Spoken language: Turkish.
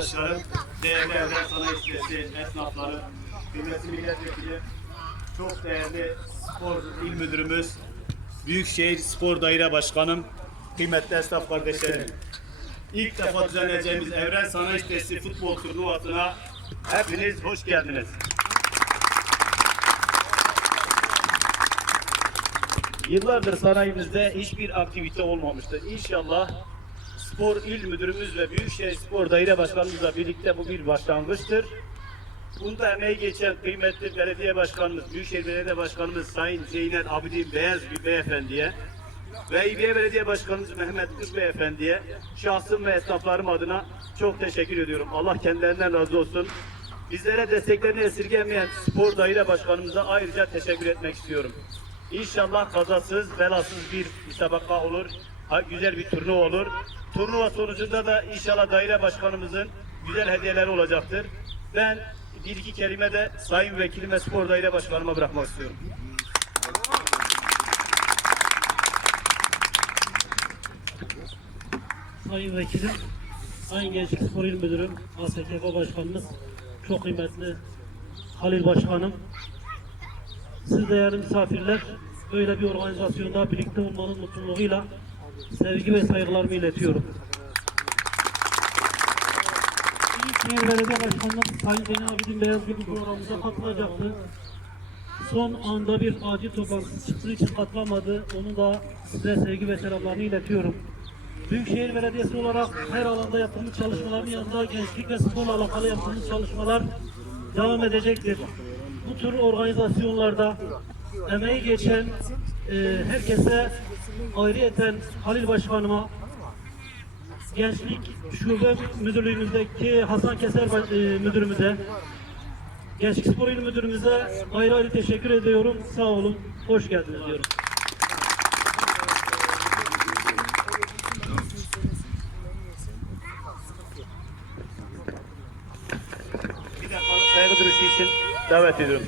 arkadaşlarım, değerli Evren Sanayi Sitesi esnafları, kıymetli milletvekili, çok değerli spor il müdürümüz, Büyükşehir Spor Daire Başkanım, kıymetli esnaf kardeşlerim. İlk defa düzenleyeceğimiz Evren Sanayi Sitesi futbol turnuvasına hepiniz hoş geldiniz. Yıllardır sanayimizde hiçbir aktivite olmamıştı. İnşallah Spor İl Müdürümüz ve Büyükşehir Spor Daire Başkanımızla birlikte bu bir başlangıçtır. Bunda emeği geçen kıymetli belediye başkanımız, Büyükşehir Belediye Başkanımız Sayın Zeynel Abidin Beyaz bir beyefendiye ve İBB Belediye Başkanımız Mehmet Kız Beyefendiye şahsım ve esnaflarım adına çok teşekkür ediyorum. Allah kendilerinden razı olsun. Bizlere desteklerini esirgemeyen spor daire başkanımıza ayrıca teşekkür etmek istiyorum. İnşallah kazasız, belasız bir müsabaka olur. Güzel bir turnuva olur. Turnuva sonucunda da inşallah daire başkanımızın güzel hediyeleri olacaktır. Ben bir iki kelime de Sayın Vekilim ve Spor Daire Başkanıma bırakmak istiyorum. Sayın Vekilim, Sayın Gençlik Spor İl Müdürüm, ASKF Başkanımız, çok kıymetli Halil Başkanım, siz değerli misafirler, böyle bir organizasyonda birlikte olmanın mutluluğuyla sevgi ve saygılarımı iletiyorum. Büyükşehir Belediye Başkanımız Sayın Zeynep Abidin Beyaz gibi programımıza katılacaktı. Son anda bir acil toplantısı çıktığı için katılamadı. Onu da size sevgi ve selamlarını iletiyorum. Büyükşehir Belediyesi olarak her alanda yaptığımız çalışmaların yanında gençlik ve sporla alakalı yaptığımız çalışmalar devam edecektir. Bu tür organizasyonlarda emeği geçen e, herkese ayrıyeten Halil Başkanıma, Gençlik Şube Müdürlüğümüzdeki Hasan Keser e, Müdürümüze, Gençlik Spor İl Müdürümüze ayrı ayrı teşekkür ediyorum. Sağ olun, hoş geldiniz diyorum. Bir dakika saygı duruşu davet ediyorum.